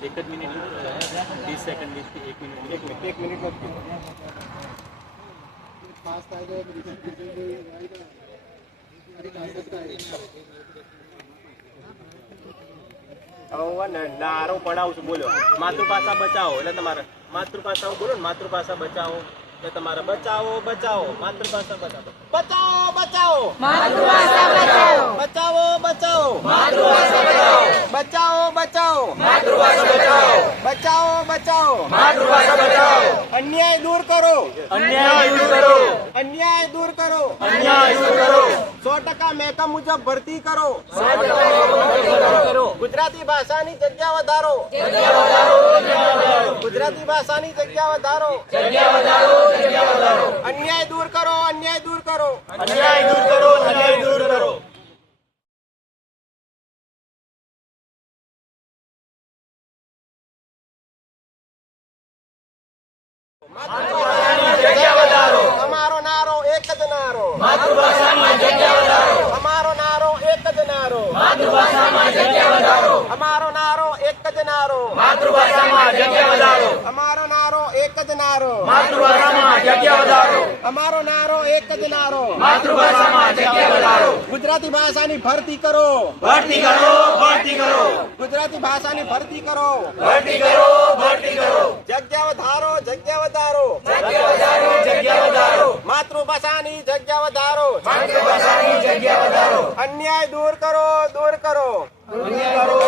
एक minute 20 second 1 minute નારો પડાવું છું. બોલો માતૃભાષા બચાવો એટલે તમારે માતૃભાષા બોલો ને માતૃભાષા બચાવો એટલે તમારે બચાવો બચાવો માતૃભાષા બચાવો બચાવો બચાવો માતૃભાષા બચાવો બચાવો બચાવો માતૃભાષા બચાવો બચાવો માતૃભાષા બચાવો બચાવો બચાવો માતૃભાષા બચાવો અન્યાય દૂર કરો અન્યાય દૂર કરો અન્યાય દૂર કરો અન્યાય દૂર કરો 100% મહેકા મુજબ ભરતી કરો 100% કરો ગુજરાતી ભાષાની જગ્યા વધારો ગુજરાતી ભાષાની જગ્યા વધારો અન્યાય દૂર કરો અન્યાય દૂર કરો અન્યાય દૂર કરો અન્યાય દૂર કરો અમારો નારો એક જ નારો માતૃભાષામાં જગ્યા વધારો અમારો નારો એક જ નારો માતૃભાષામાં જગ્યા વધારો અમારો નારો એક જ નારો માતૃભાષામાં જગ્યા વધારો અમારો નારો એક જ નારો માતૃભાષામાં જગ્યા વધારો અમારો નારો એક જ નારો માતૃભાષામાં જગ્યા વધારો ગુજરાતી ભાષાની ભરતી કરો ભરતી કરો ભરતી કરો ગુજરાતી ભાષાની ભરતી કરો ભરતી કરો ભરતી કરો જગ્યા વધારો જગ્યા વધારો જગ્યા વધારો જગ્યા વધારો માતૃભાષાની જગ્યા વધારો માતૃભાષાની જગ્યા વધારો અન્યાય દૂર કરો દૂર કરો અન્યાય કરો